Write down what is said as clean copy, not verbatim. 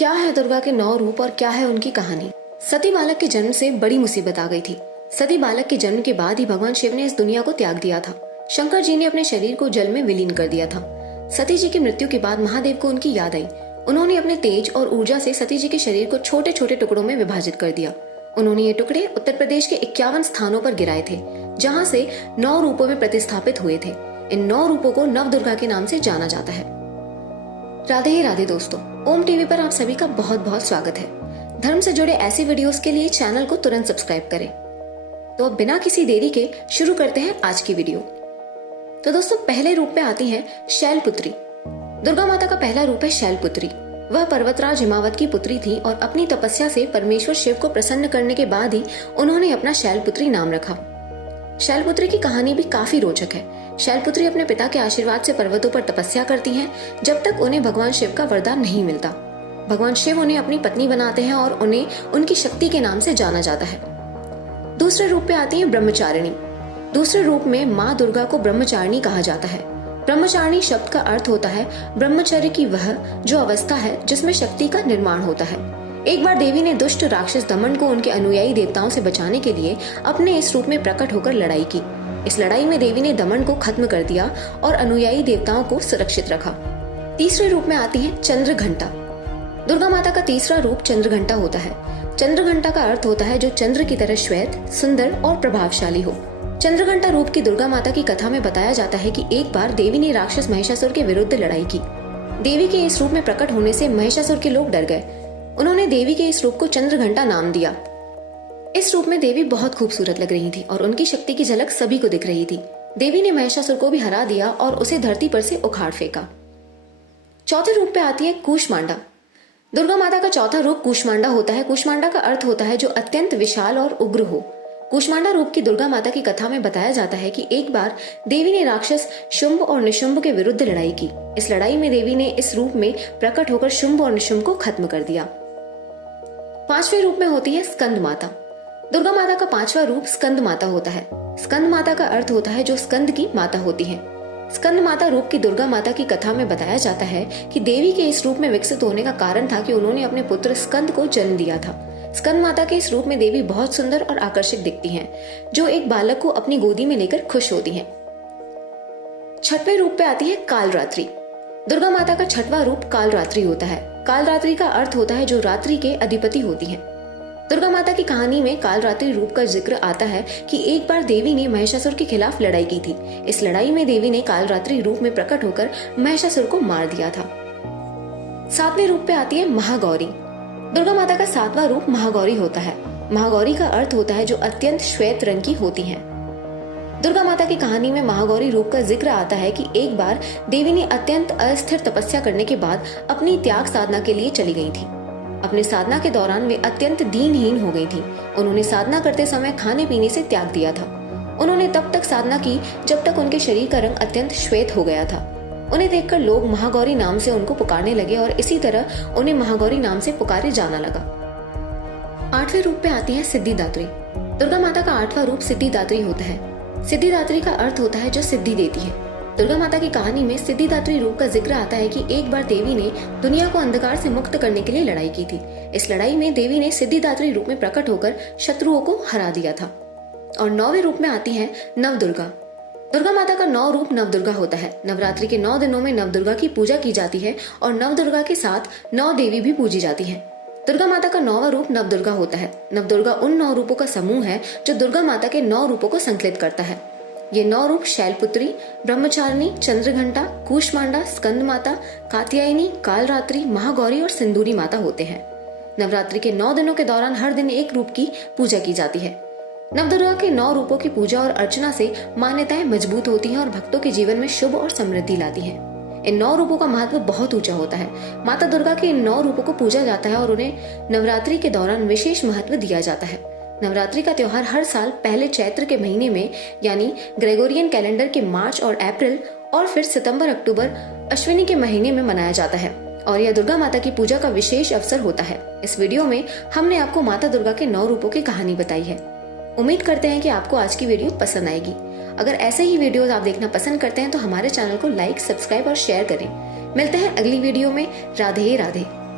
क्या है दुर्गा के 9 रूप और क्या है उनकी कहानी। सती बालक के जन्म से बड़ी मुसीबत आ गई थी। सती बालक के जन्म के बाद ही भगवान शिव ने इस दुनिया को त्याग दिया था। शंकर जी ने अपने शरीर को जल में विलीन कर दिया था। सती जी की मृत्यु के बाद महादेव को उनकी याद आई। उन्होंने अपने तेज और ऊर्जा से सती जी के शरीर को छोटे छोटे टुकड़ों में विभाजित कर दिया। उन्होंने ये टुकड़े उत्तर प्रदेश के 51 स्थानों पर गिराए थे, जहाँ से 9 रूपों में प्रतिस्थापित हुए थे। इन 9 रूपों को नव दुर्गा के नाम से जाना जाता है। राधे ही राधे दोस्तों, ओम टीवी पर आप सभी का बहुत बहुत स्वागत है। धर्म से जुड़े ऐसे वीडियोस के लिए चैनल को तुरंत सब्सक्राइब करें। तो अब बिना किसी देरी के शुरू करते हैं आज की वीडियो। तो दोस्तों, पहले रूप में आती है शैलपुत्री। दुर्गा माता का पहला रूप है शैलपुत्री। वह पर्वतराज हिमावत की पुत्री थी और अपनी तपस्या से परमेश्वर शिव को प्रसन्न करने के बाद ही उन्होंने अपना शैलपुत्री नाम रखा। शैलपुत्री की कहानी भी काफी रोचक है। शैलपुत्री अपने पिता के आशीर्वाद से पर्वतों पर तपस्या करती हैं जब तक उन्हें भगवान शिव का वरदान नहीं मिलता। भगवान शिव उन्हें अपनी पत्नी बनाते हैं और उन्हें उनकी शक्ति के नाम से जाना जाता है। दूसरे रूप में आती है ब्रह्मचारिणी। दूसरे रूप में माँ दुर्गा को ब्रह्मचारिणी कहा जाता है। ब्रह्मचारिणी शब्द का अर्थ होता है ब्रह्मचर्य की वह जो अवस्था है जिसमें शक्ति का निर्माण होता है। एक बार देवी ने दुष्ट राक्षस दमन को उनके अनुयायी देवताओं से बचाने के लिए अपने इस रूप में प्रकट होकर लड़ाई की। इस लड़ाई में देवी ने दमन को खत्म कर दिया और अनुयायी देवताओं को सुरक्षित रखा। तीसरे रूप में आती है चंद्रघंटा। दुर्गा माता का तीसरा रूप चंद्रघंटा होता है। चंद्रघंटा का अर्थ होता है जो चंद्र की तरह श्वेत, सुंदर और प्रभावशाली हो। चंद्रघंटा रूप की दुर्गा माता की कथा में बताया जाता है कि एक बार देवी ने राक्षस महिषासुर के विरुद्ध लड़ाई की। देवी के इस रूप में प्रकट होने से महिषासुर के लोग डर गए। उन्होंने देवी के इस रूप को चंद्रघंटा नाम दिया। इस रूप में देवी बहुत खूबसूरत लग रही थी और उनकी शक्ति की झलक सभी को दिख रही थी। देवी ने महिषासुर को भी हरा दिया और उसे धरती पर से उखाड़ फेंका। चौथे रूप पे आती है कूष्मांडा। दुर्गा माता का चौथा रूप कूष्मांडा होता है। कूष्मांडा का अर्थ होता है जो अत्यंत विशाल और उग्र हो। कूष्मांडा रूप की दुर्गा माता की कथा में बताया जाता है कि एक बार देवी ने राक्षस शुंभ और निशुंभ के विरुद्ध लड़ाई की। इस लड़ाई में देवी ने इस रूप में प्रकट होकर शुंभ और निशुंभ को खत्म कर दिया। पांचवें रूप में होती है स्कंद माता। दुर्गा माता का पांचवा रूप स्कंद माता होता है। स्कंद माता का अर्थ होता है जो स्कंद की माता होती है। स्कंद माता रूप की दुर्गा माता की कथा में बताया जाता है कि देवी के इस रूप में विकसित होने का कारण था कि उन्होंने अपने पुत्र स्कंद को जन्म दिया था। स्कंद माता के इस रूप में देवी बहुत सुंदर और आकर्षक दिखती हैं, जो एक बालक को अपनी गोदी में लेकर खुश होती हैं। छठवें रूप पे आती है कालरात्रि। दुर्गा माता का छठवां रूप कालरात्रि होता है। कालरात्रि का अर्थ होता है जो रात्रि के अधिपति होती हैं। दुर्गा माता की कहानी में कालरात्रि रूप का जिक्र आता है कि एक बार देवी ने महिषासुर के खिलाफ लड़ाई की थी। इस लड़ाई में देवी ने कालरात्रि रूप में प्रकट होकर महिषासुर को मार दिया था। सातवें रूप पे आती है महागौरी। दुर्गा माता का सातवां रूप महागौरी होता है। महागौरी का अर्थ होता है जो अत्यंत श्वेत रंग की होती हैं। दुर्गा माता की कहानी में महागौरी रूप का जिक्र आता है कि एक बार देवी ने अत्यंत अस्थिर तपस्या करने के बाद अपनी त्याग साधना के लिए चली गई थी। अपने साधना के दौरान वे अत्यंत दीनहीन हो गई थी। उन्होंने साधना करते समय खाने पीने से त्याग दिया था। उन्होंने तब तक साधना की जब तक उनके शरीर का रंग अत्यंत श्वेत हो गया था। उन्हें देखकर लोग महागौरी नाम से उनको पुकारने लगे और इसी तरह उन्हें महागौरी नाम से पुकारे जाना लगा। आठवें रूप पे आती है सिद्धिदात्री। दुर्गा माता का आठवां रूप सिद्धिदात्री होता है। सिद्धिदात्री का अर्थ होता है जो सिद्धि देती है। दुर्गा माता की कहानी में सिद्धिदात्री रूप का जिक्र आता है कि एक बार देवी ने दुनिया को अंधकार से मुक्त करने के लिए लड़ाई की थी। इस लड़ाई में देवी ने सिद्धिदात्री रूप में प्रकट होकर शत्रुओं को हरा दिया था। और 9वें रूप में आती है नवदुर्गा। दुर्गा माता का 9 रूप नवदुर्गा होता है। नवरात्रि के 9 दिनों में नवदुर्गा की पूजा की जाती है और नवदुर्गा के साथ 9 देवी भी पूजी जाती है। दुर्गा माता का 9वां रूप नवदुर्गा होता है। नवदुर्गा उन 9 रूपों का समूह है जो दुर्गा माता के 9 रूपों को संकलित करता है। ये 9 रूप शैलपुत्री, ब्रह्मचारिणी, चंद्रघंटा, कूष्मांडा, स्कंद माता, कात्यायनी, कालरात्रि, महागौरी और सिंदूरी माता होते हैं। नवरात्रि के 9 दिनों के दौरान हर दिन एक रूप की पूजा की जाती है। नवदुर्गा के 9 रूपों की पूजा और अर्चना से मान्यताएं मजबूत होती हैं और भक्तों के जीवन में शुभ और समृद्धि लाती हैं। इन 9 रूपों का महत्व बहुत ऊंचा होता है। माता दुर्गा के इन 9 रूपों को पूजा जाता है और उन्हें नवरात्रि के दौरान विशेष महत्व दिया जाता है। नवरात्रि का त्योहार हर साल पहले चैत्र के महीने में यानी ग्रेगोरियन कैलेंडर के मार्च और अप्रैल और फिर सितंबर अक्टूबर अश्विनी के महीने में मनाया जाता है और यह दुर्गा माता की पूजा का विशेष अवसर होता है। इस वीडियो में हमने आपको माता दुर्गा के 9 रूपों की कहानी बताई है। उम्मीद करते हैं कि आपको आज की वीडियो पसंद आएगी। अगर ऐसे ही वीडियोस आप देखना पसंद करते हैं तो हमारे चैनल को लाइक, सब्सक्राइब और शेयर करें। मिलते हैं अगली वीडियो में। राधे राधे।